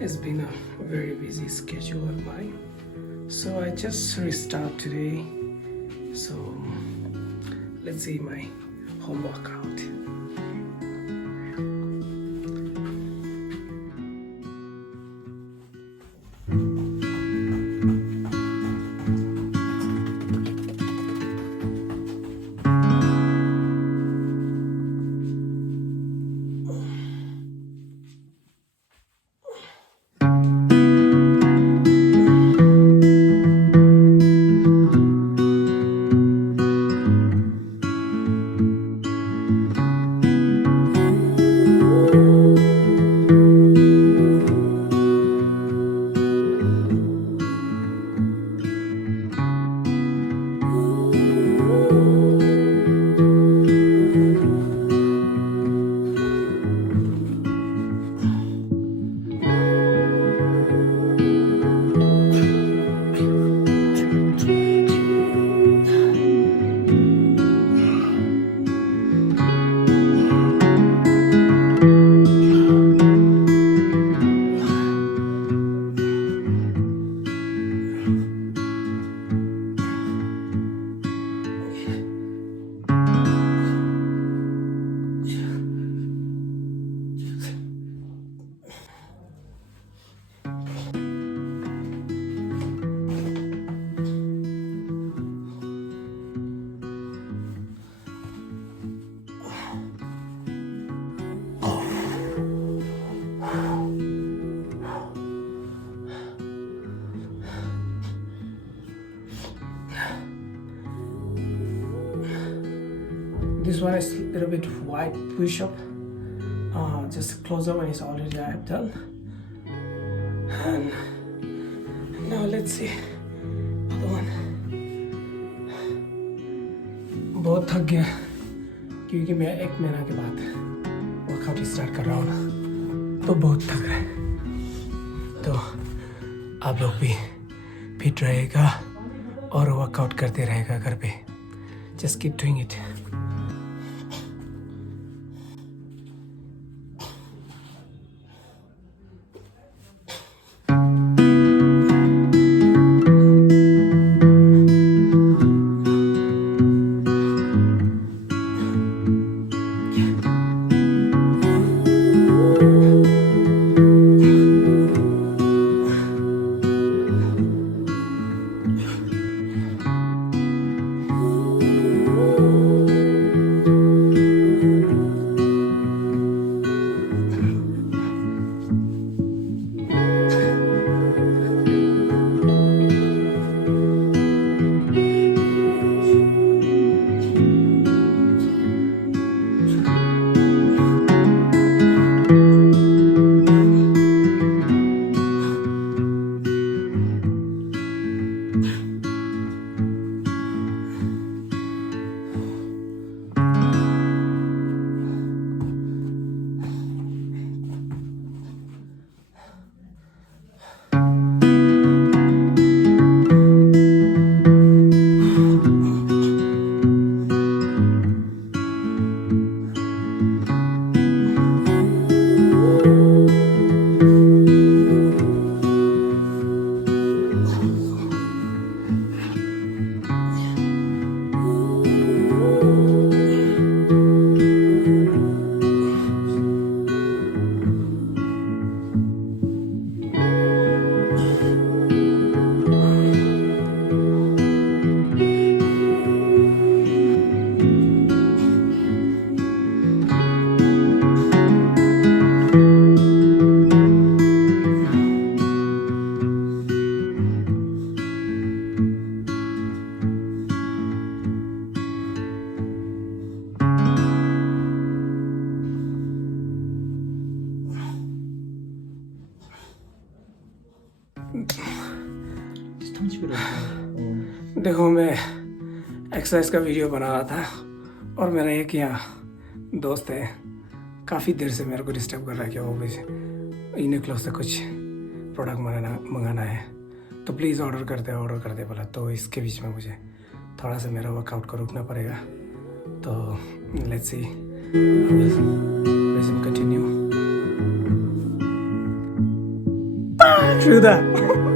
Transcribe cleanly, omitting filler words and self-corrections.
It's been a very busy schedule of mine. So I just restart today. So let's see my home workout. This one is a little bit wide push-up. Just closer one is already I have done. And now let's see other one. बहुत थक गया क्योंकि मैं 1 महीना के बाद workout start कर रहा हूँ ना, तो बहुत थक रहा है। तो आप लोग भी फिट रहेगा और वर्कआउट करते रहेगा घर पे। Just keep doing it. देखो मैं एक्सरसाइज का वीडियो बना रहा था और मेरा एक यहाँ दोस्त है, काफ़ी देर से मेरे को डिस्टर्ब कर रहा है कि वो भी यूनिक्लो से कुछ प्रोडक्ट मंगाना है, तो प्लीज़ ऑर्डर कर दे बोला। तो इसके बीच में मुझे थोड़ा सा मेरा वर्कआउट को रुकना पड़ेगा। तो let's see continue. true that.